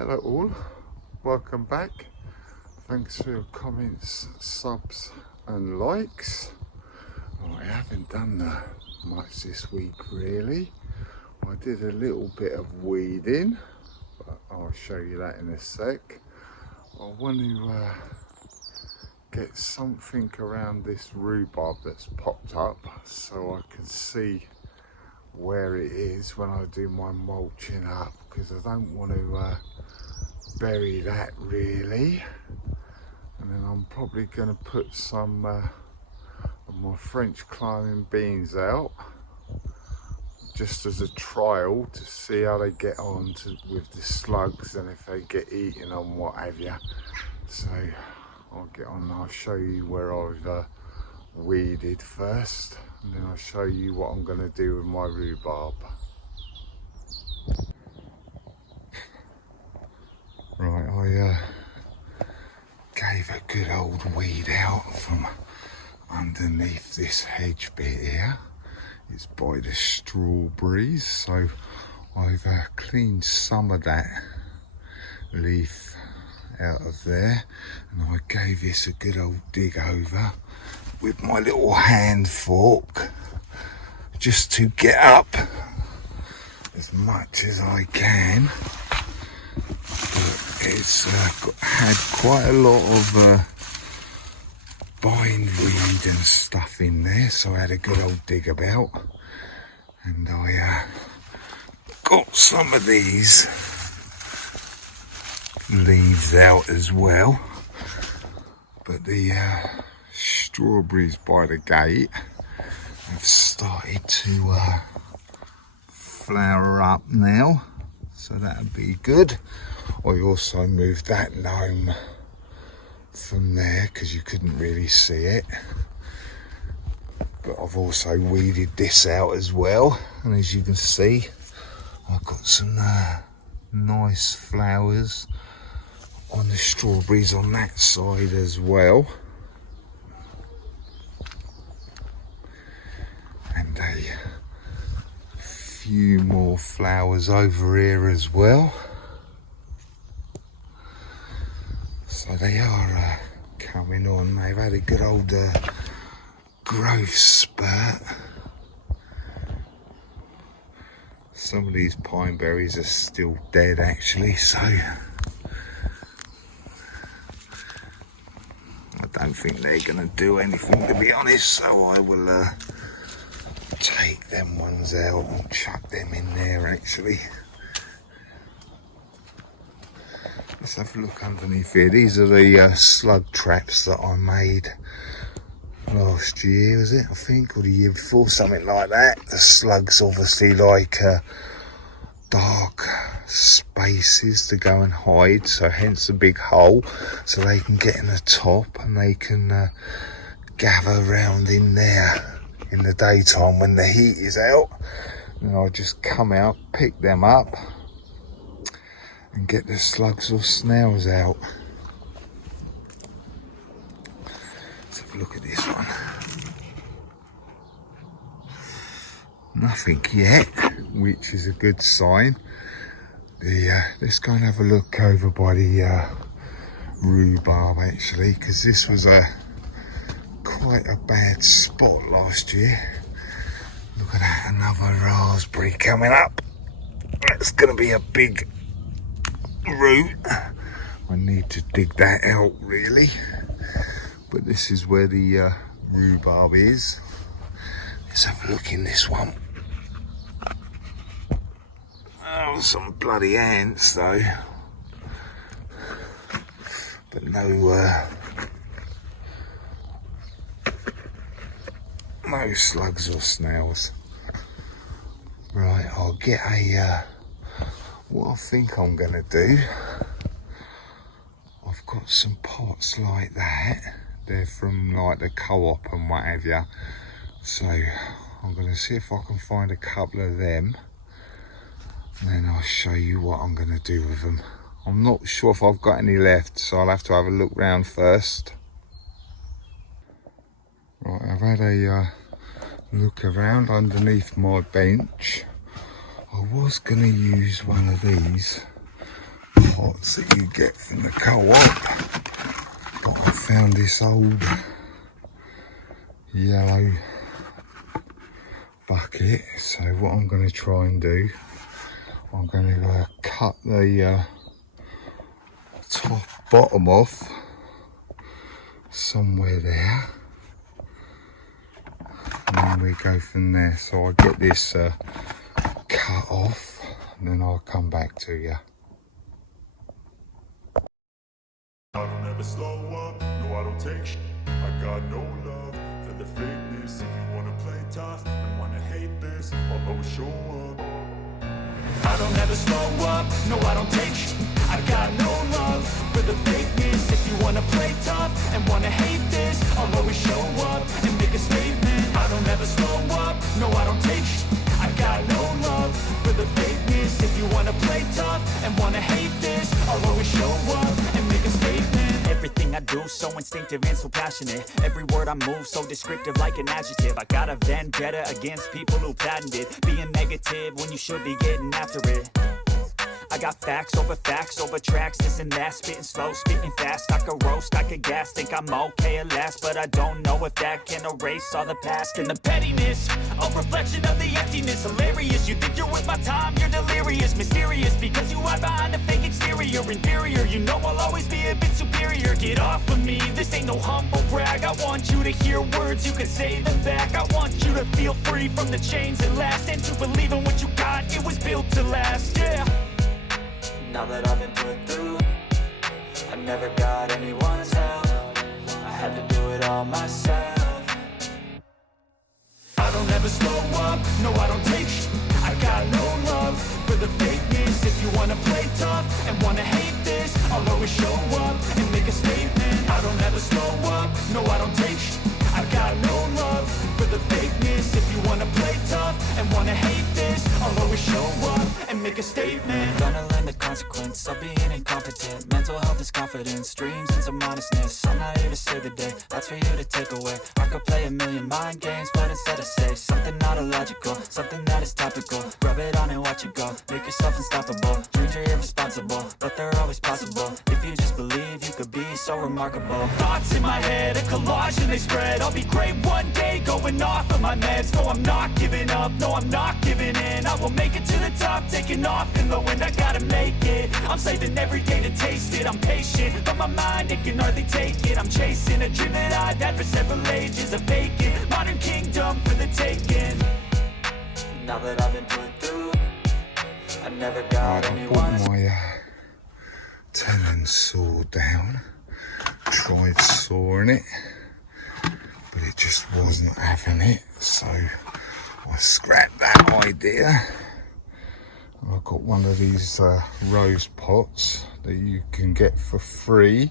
Hello all, welcome back. Thanks for your comments, subs and likes. I haven't done much this week really. I did a little bit of weeding, but I'll show you that in a sec. I want to get something around this rhubarb that's popped up so I can see where it is when I do my mulching up, because I don't want to bury that really. And then I'm probably going to put some of my French climbing beans out just as a trial to see how they get on with the slugs and if they get eaten and what have you. So I'll get on and I'll show you where I've weeded first, and then I'll show you what I'm going to do with my rhubarb. Right, I gave a good old weed out from underneath this hedge bit here. It's by the strawberries, so I've cleaned some of that leaf out of there, and I gave this a good old dig over with my little hand fork just to get up as much as I can. But it's had quite a lot of bindweed and stuff in there, so I had a good old dig about, and I got some of these leaves out as well. But the strawberries by the gate have started to flower up now, so that'll be good. I also moved that gnome from there because you couldn't really see it, but I've also weeded this out as well, and as you can see I've got some nice flowers on the strawberries on that side as well, and a few more flowers over here as well. So they are coming on. They've had a good old growth spurt. Some of these pine berries are still dead actually, so I don't think they're going to do anything, to be honest, so I will take them ones out and chuck them in there actually. Let's have a look underneath here. These are the slug traps that I made last year, was it, I think, or the year before, something like that. The slugs obviously like dark spaces to go and hide, so hence the big hole, so they can get in the top and they can gather round in there in the daytime when the heat is out. And I'll just come out, pick them up and get the slugs or snails out. Let's have a look at this one. Nothing yet, which is a good sign. Let's go and have a look over by the rhubarb actually, because this was quite a bad spot last year. Look at that, another raspberry coming up. That's going to be a big root. I need to dig that out really, but this is where the rhubarb is. Let's have a look in this one. Oh, some bloody ants though, but no slugs or snails. Right, I'll get a what I think I'm going to do. I've got some pots like that. They're from like the co-op and what have you. So I'm going to see if I can find a couple of them, and then I'll show you what I'm going to do with them. I'm not sure if I've got any left, so I'll have to have a look round first. Right, I've had a look around underneath my bench. I was going to use one of these pots that you get from the co-op. But I found this old yellow bucket, so what I'm going to try and do, I'm going to cut the bottom off somewhere there, and then we go from there. So I get this cut off, and then I'll come back to you. I don't ever slow up, no I don't take shit. I got no love for the fakeness. If you wanna play tough and wanna hate this, I'll always show up. I don't ever slow up, no I don't take shit. I got no love for the fakeness. If you wanna play tough and wanna hate this, I'll always show up and make a statement. I don't ever slow up, no I don't take shit. I got no love for the fakeness. If you wanna play tough and wanna hate this, I'll always show up and make a statement. Everything I do so instinctive and so passionate. Every word I move so descriptive like an adjective. I got a vendetta against people who patented being negative when you should be getting after it. I got facts over tracks, this and that. Spitting slow, spitting fast. I could roast, I could gas. Think I'm okay at last, but I don't know if that can erase all the past. And the pettiness, a reflection of the emptiness. Hilarious, you think you're worth my time, you're delirious. Mysterious, because you hide behind a fake exterior. Inferior, you know I'll always be a bit superior. Get off of me, this ain't no humble brag. I want you to hear words, you can say them back. I want you to feel free from the chains that last, and to believe in what you got, it was built to last, yeah. Now that I've been put through, I never got anyone's help. I had to do it all myself. I don't ever slow up, no I don't take shit. I got no love for the fakeness. If you wanna play tough and wanna hate this, I'll always show up and make a statement. I don't ever slow up, no I don't take shit. I got no love for the fakeness. If you wanna play tough and wanna hate this, I'll always show up and make a statement. Gonna learn the consequence of being incompetent. Mental health is confidence, dreams and some honestness. I'm not here to save the day, that's for you to take away. I could play a million mind games, but instead I say something not illogical, something that is topical. Rub it on and watch it go, make yourself unstoppable. Dreams are irresponsible, but they're always possible. If you just believe, you could be so remarkable. Thoughts in my head, a collage and they spread. I'll be great one day, going off of my meds. No, I'm not giving up, no, I'm not giving in. I will make it to the top, taking off in the wind. I gotta make it, I'm saving every day to taste it. I'm patient, but my mind, it can hardly take it. I'm chasing a dream that I've had for several ages. A vacant, modern kingdom for the taking. Now that I've been put through, I never got I anyone's. put my tenon saw down, tried sawing it, but it just wasn't having it, so I scrapped that idea. I've got one of these rose pots that you can get for free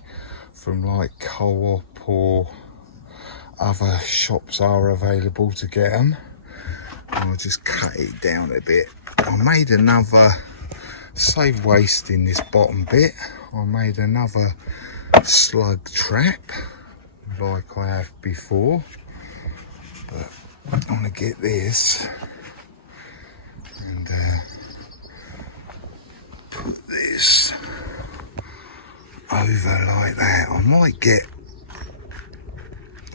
from like Co-op or other shops are available to get them. And I'll just cut it down a bit. I made another, save wasting this bottom bit, I made another slug trap like I have before, but I'm gonna get this and put this over like that. I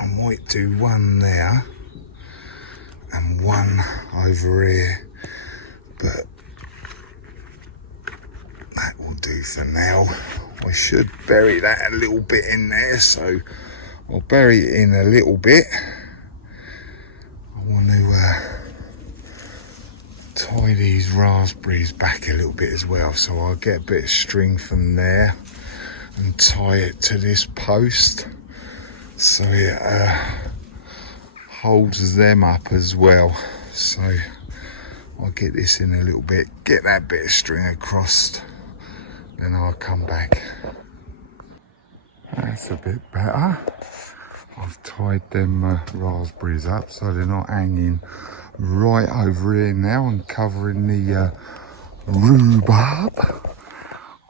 might do one there and one over here, but that will do for now. I should bury that a little bit in there, so I'll bury it in a little bit. I want to tie these raspberries back a little bit as well, so I'll get a bit of string from there and tie it to this post so it holds them up as well. So I'll get this in a little bit, get that bit of string across, then I'll come back. That's a bit better. I've tied them raspberries up so they're not hanging right over here now and covering the rhubarb.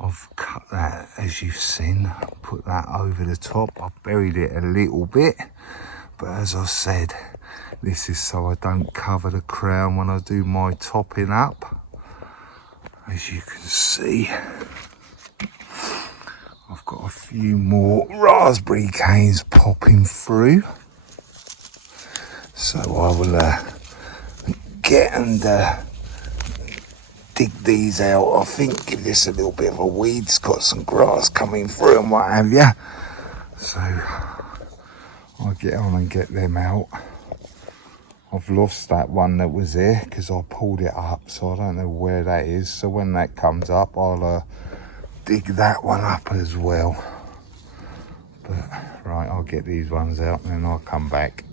I've cut that, as you've seen, put that over the top. I've buried it a little bit, but as I said, this is so I don't cover the crown when I do my topping up. As you can see, I've got a few more raspberry canes popping through. So I will get and dig these out. I think give this a little bit of a weed. It's got some grass coming through and what have you. So I'll get on and get them out. I've lost that one that was there because I pulled it up, so I don't know where that is. So when that comes up, I'll dig that one up as well. But right, I'll get these ones out and then I'll come back.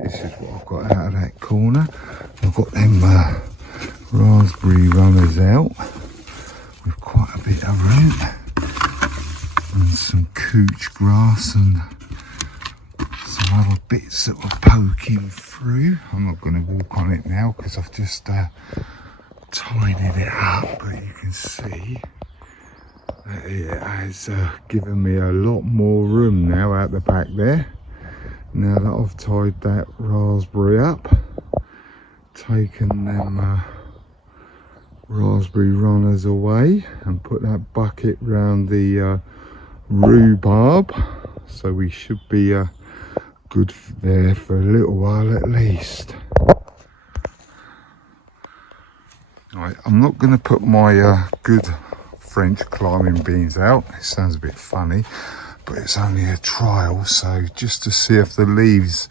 This is what I've got out of that corner. I've got them raspberry runners out with quite a bit of root and some couch grass and some other bits that are poking through. I'm not going to walk on it now because I've just tidied it up, but you can see that it has given me a lot more room now out the back there. Now that I've tied that raspberry up, taken them raspberry runners away and put that bucket round the rhubarb, so we should be good there for a little while at least. Right, I'm not going to put my good French climbing beans out. It sounds a bit funny, but it's only a trial, so just to see if the leaves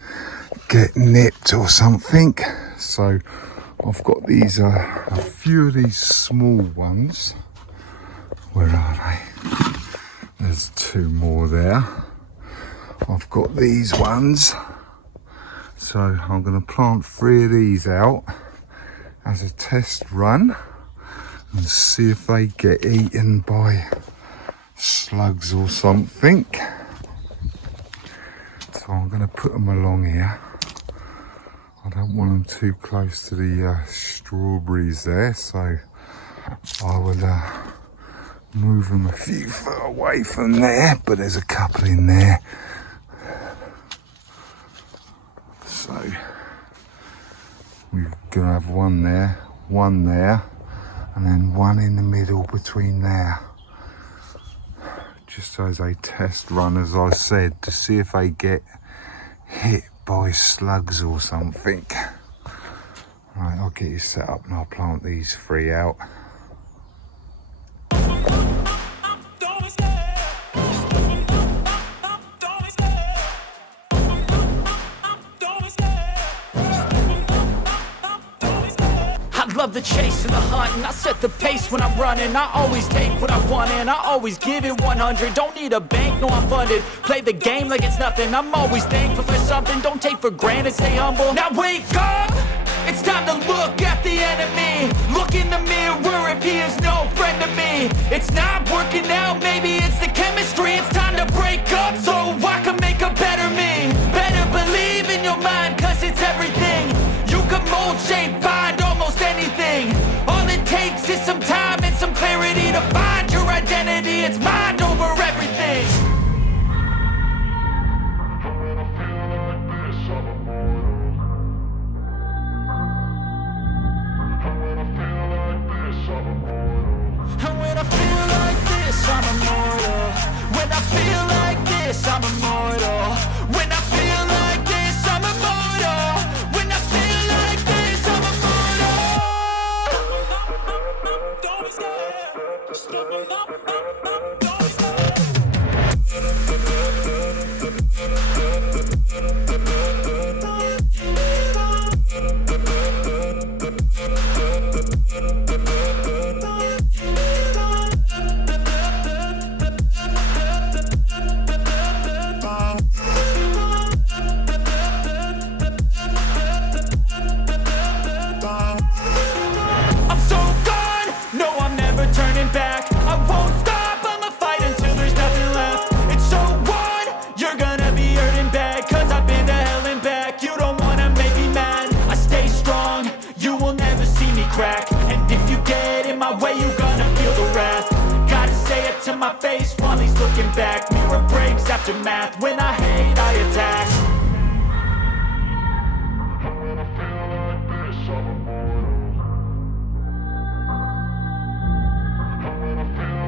get nipped or something. So I've got these a few of these small ones. Where are they? There's two more there. I've got these ones, so I'm going to plant 3 of these out as a test run and see if they get eaten by slugs or something. So I'm going to put them along here. I don't want them too close to the strawberries there, so I will move them a few foot away from there, but there's a couple in there. So we're going to have one there, and then one in the middle between there. Just as a test run, as I said, to see if they get hit by slugs or something. Right, I'll get you set up and I'll plant these 3 out. Love the chase and the hunt, and I set the pace when I'm running. I always take what I want and I always give it 100. Don't need a bank, no I'm funded. Play the game like it's nothing. I'm always thankful for something. Don't take for granted, stay humble. Now wake up! It's time to look at the enemy. Look in the mirror if he is no friend to me. It's not working out, maybe it's the chemistry. It's time to break up so I can make a better me. Better believe in your mind, cause it's everything. You can mold, shape, find almost anything. All it takes is some time and some clarity to find your identity. It's mind over everything. And when I feel like this, I'm immortal. When I feel like this, I'm immortal. When I feel like this, I'm immortal. When I feel like this, I'm immortal. Don't be scared. Just live up. Don't be scared. I'm so gone, no I'm never turning back. I won't stop, I'ma fight until there's nothing left. It's so on, you're gonna be hurting bad. Cause I've been to hell and back. You don't wanna make me mad. I stay strong, you will never see me crack. And if you get in my way, you're gonna feel the wrath. Gotta say it to my face while he's looking back. Mirror breaks after math, when I hate I attack. I'm immortal.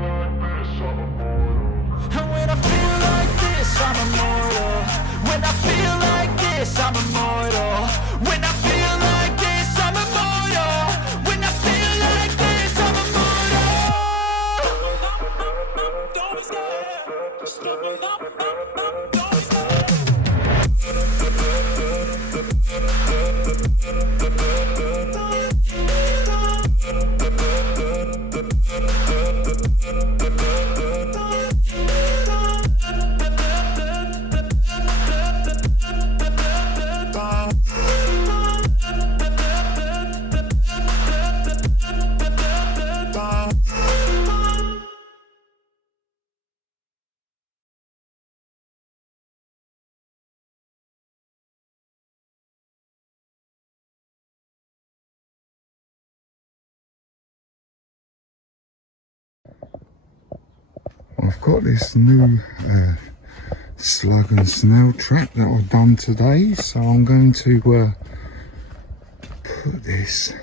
I've got this new slug and snail trap that I've done today, so I'm going to put this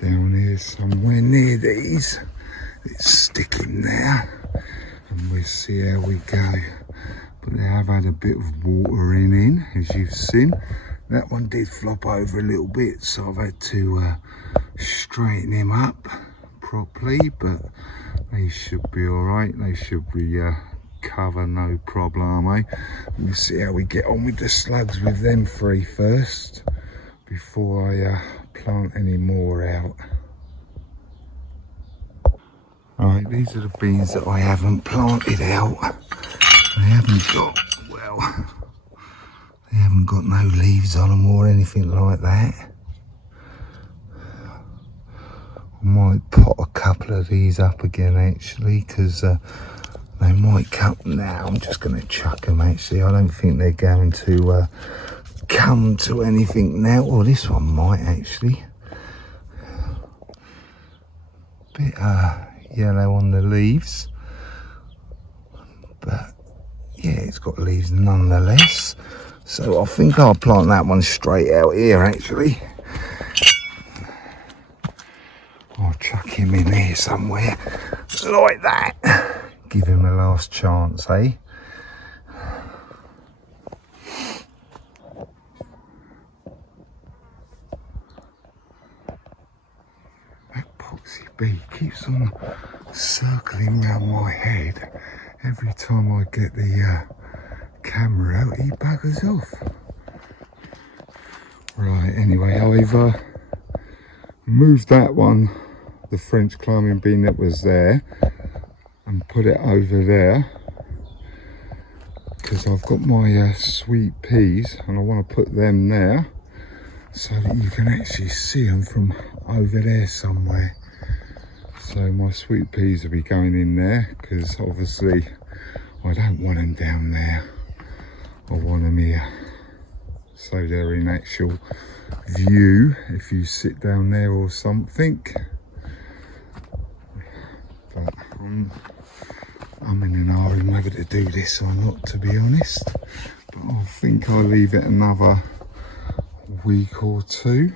down here somewhere near these. Let's stick him there and we'll see how we go. But they have had a bit of water in, as you've seen. That one did flop over a little bit, so I've had to straighten him up properly, but they should be all right. They should be cover, no problemo. We'll see how we get on with the slugs with them three first before I plant any more out. Right, these are the beans that I haven't planted out. They haven't got, well, they haven't got no leaves on them or anything like that. I might pot a couple of these up again actually, because they might come. Now I'm just going to chuck them actually. I don't think they're going to come to anything now. Or this one might actually. Bit yellow on the leaves, but yeah, it's got leaves nonetheless. So I think I'll plant that one straight out here actually. I'll chuck him in here somewhere like that. Give him a last chance, eh? That poxy bee keeps on circling round my head. Every time I get the camera out, he buggers off. Right, anyway, I've moved that one, the French climbing bean that was there, and put it over there because I've got my sweet peas and I want to put them there so that you can actually see them from over there somewhere. So my sweet peas will be going in there because obviously I don't want them down there. I want them here so they're in actual view if you sit down there or something. But I'm in an hurry whether to do this or not, to be honest. But I think I'll leave it another week or two.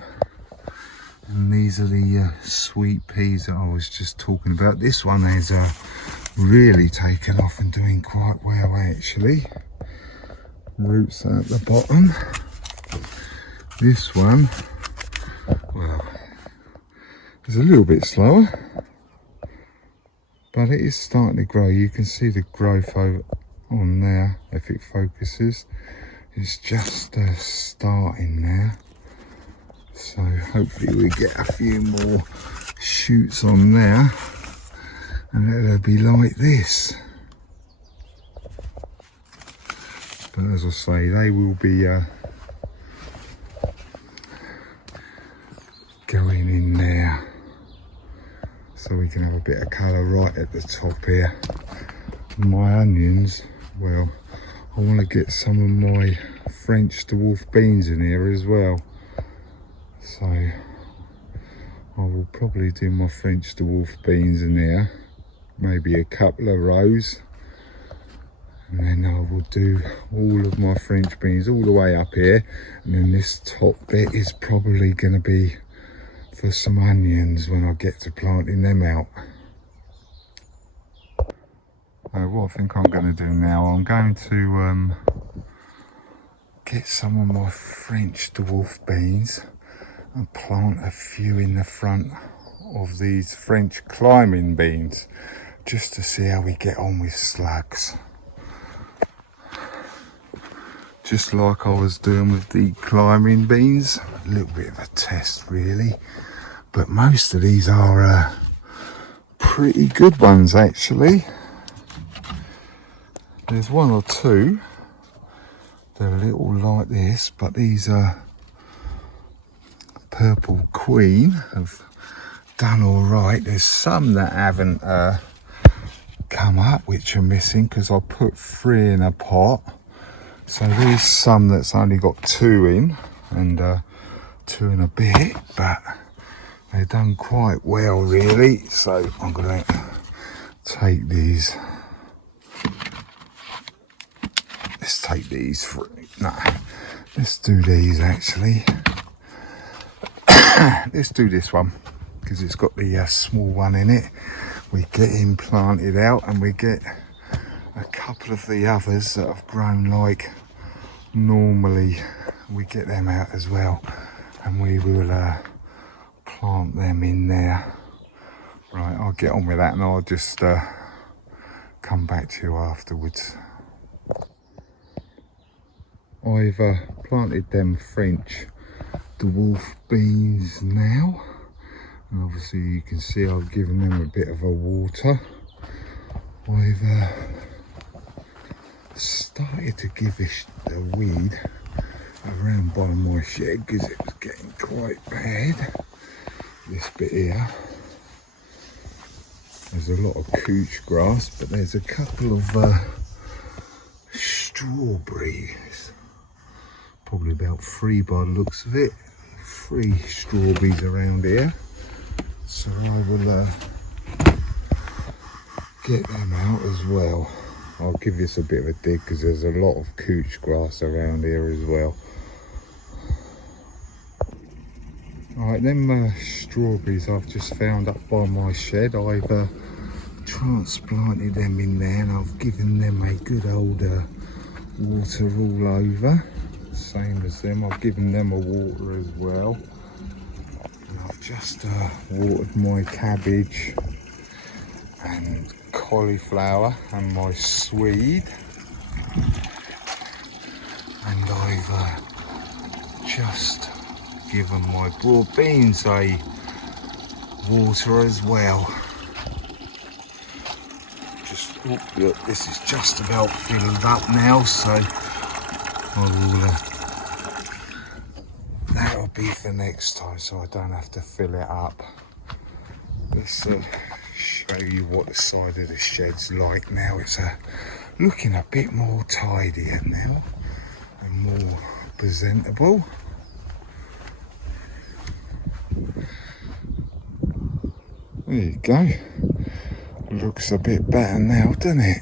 And these are the sweet peas that I was just talking about. This one has really taken off and doing quite well actually. Roots at the bottom. This one, well, is a little bit slower, but it is starting to grow. You can see the growth over on there if it focuses. It's just starting now. So hopefully we get a few more shoots on there and it'll be like this. But as I say, they will be going in there so we can have a bit of colour right at the top here. My onions, well, I want to get some of my French dwarf beans in here as well. So I will probably do my French dwarf beans in there, maybe a couple of rows, and then I will do all of my French beans all the way up here, and then this top bit is probably going to be for some onions when I get to planting them out. What I think I'm going to do now, I'm going to get some of my French dwarf beans and plant a few in the front of these French climbing beans just to see how we get on with slugs. Just like I was doing with the climbing beans, a little bit of a test really, but most of these are pretty good ones actually. There's one or two, they're a little like this, but these are Purple Queen have done all right. There's some that haven't come up, which are missing because I put 3 in a pot. So there's some that's only got 2 in and 2 in a bit, but they've done quite well really. So I'm gonna take these let's take these for no. Let's do these actually. Let's do this one because it's got the small one in it. We get him planted out, and we get a couple of the others that have grown like normally. We get them out as well, and we will plant them in there. Right, I'll get on with that, and I'll just come back to you afterwards. I've planted them French DWARF beans now, and obviously you can see I've given them a bit of a water. I've started to give this a weed around by my shed because it was getting quite bad. This bit here, there's a lot of couch grass, but there's a couple of strawberries, probably about 3 by the looks of it. 3 strawberries around here, so I will get them out as well. I'll give this a bit of a dig because there's a lot of couch grass around here as well. Alright, them strawberries I've just found up by my shed, I've transplanted them in there, and I've given them a good old water all over. Same as them, I've given them a water as well. And I've just watered my cabbage and cauliflower and my swede, and I've just given my broad beans a water as well. Just look, this is just about filled up now, so I will that'll be for next time, so I don't have to fill it up. Let's show you what the side of the shed's like now. It's looking a bit more tidier now and more presentable. There you go. Looks a bit better now, doesn't it?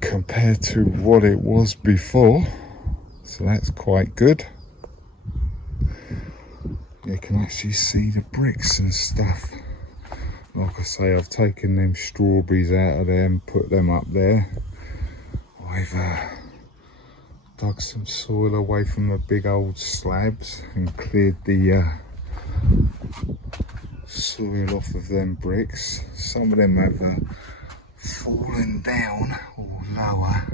Compared to what it was before. So that's quite good. You can actually see the bricks and stuff. Like I say, I've taken them strawberries out of there and put them up there. I've dug some soil away from the big old slabs and cleared the soil off of them bricks. Some of them have fallen down or lower,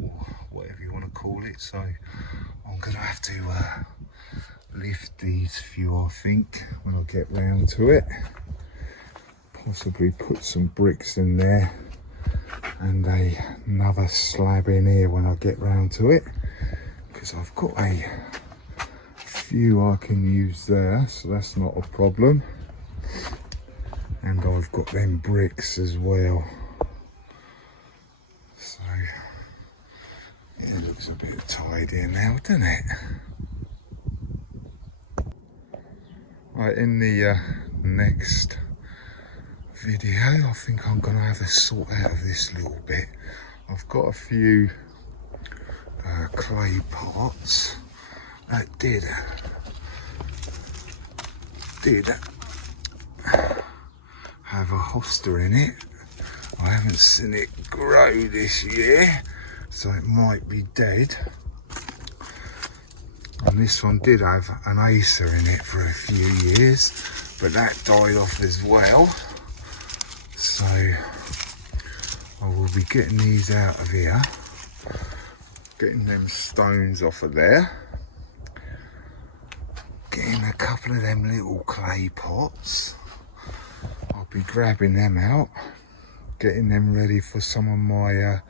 or whatever you want to call it, so I'm gonna have to lift these few, I think, when I get round to it. Possibly put some bricks in there and another slab in here when I get round to it, because I've got a few I can use there, so that's not a problem. And I've got them bricks as well, so it looks a bit tidier now, doesn't it? Right, in the next video I think I'm going to have a sort out of this little bit. I've got a few clay pots that did have a hosta in it. I haven't seen it grow this year, so it might be dead. And this one did have an acer in it for a few years, but that died off as well. So I will be getting these out of here, getting them stones off of there, getting a couple of them little clay pots. I'll be grabbing them out, getting them ready for some of my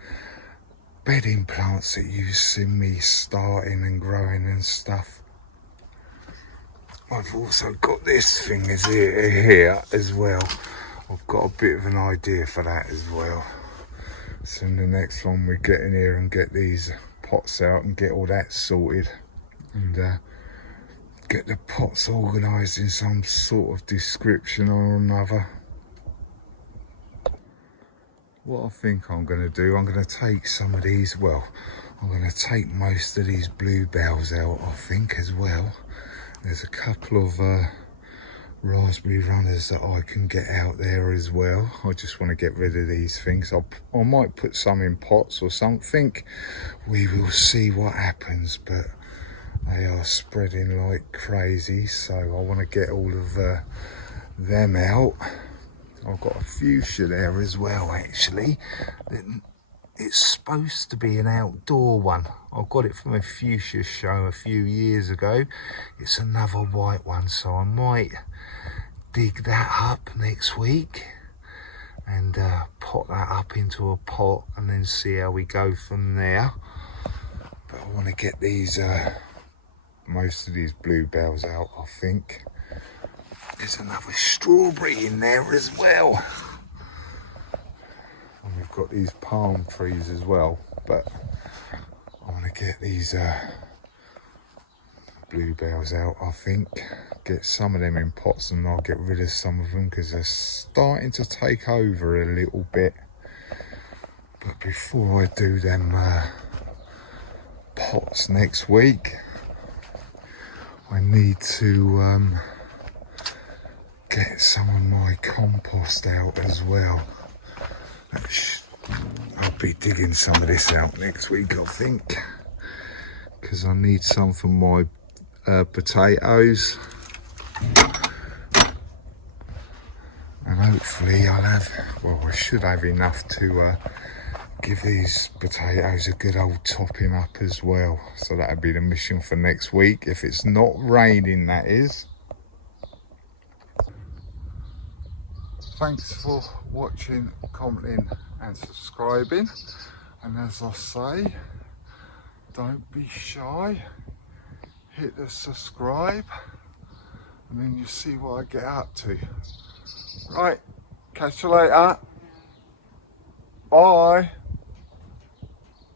bedding plants that you've seen me starting and growing and stuff. I've also got this thing here as well. I've got a bit of an idea for that as well. So in the next one we get in here and get these pots out and get all that sorted, and get the pots organised in some sort of description or another. What I think I'm going to do, I'm going to take some of these, well, I'm going to take most of these bluebells out, I think, as well. There's a couple of raspberry runners that I can get out there as well. I just want to get rid of these things. I might put some in pots or something. We will see what happens, but they are spreading like crazy, so I want to get all of them out. I've got a fuchsia there as well, actually. It's supposed to be an outdoor one. I got it from a fuchsia show a few years ago. It's another white one, so I might dig that up next week and pot that up into a pot and then see how we go from there. But I want to get these most of these bluebells out, I think. There's another strawberry in there as well. And we've got these palm trees as well, but I want to get these bluebells out, I think. Get some of them in pots and I'll get rid of some of them because they're starting to take over a little bit. But before I do them pots next week, I need to get some of my compost out as well. I'll be digging some of this out next week, I think, because I need some for my potatoes, and hopefully I'll have, well, I should have enough to give these potatoes a good old topping up as well. So that'll be the mission for next week, if it's not raining, that is. Thanks for watching, commenting and subscribing, and as I say, don't be shy, hit the subscribe and then you see what I get up to. Right, catch you later, bye.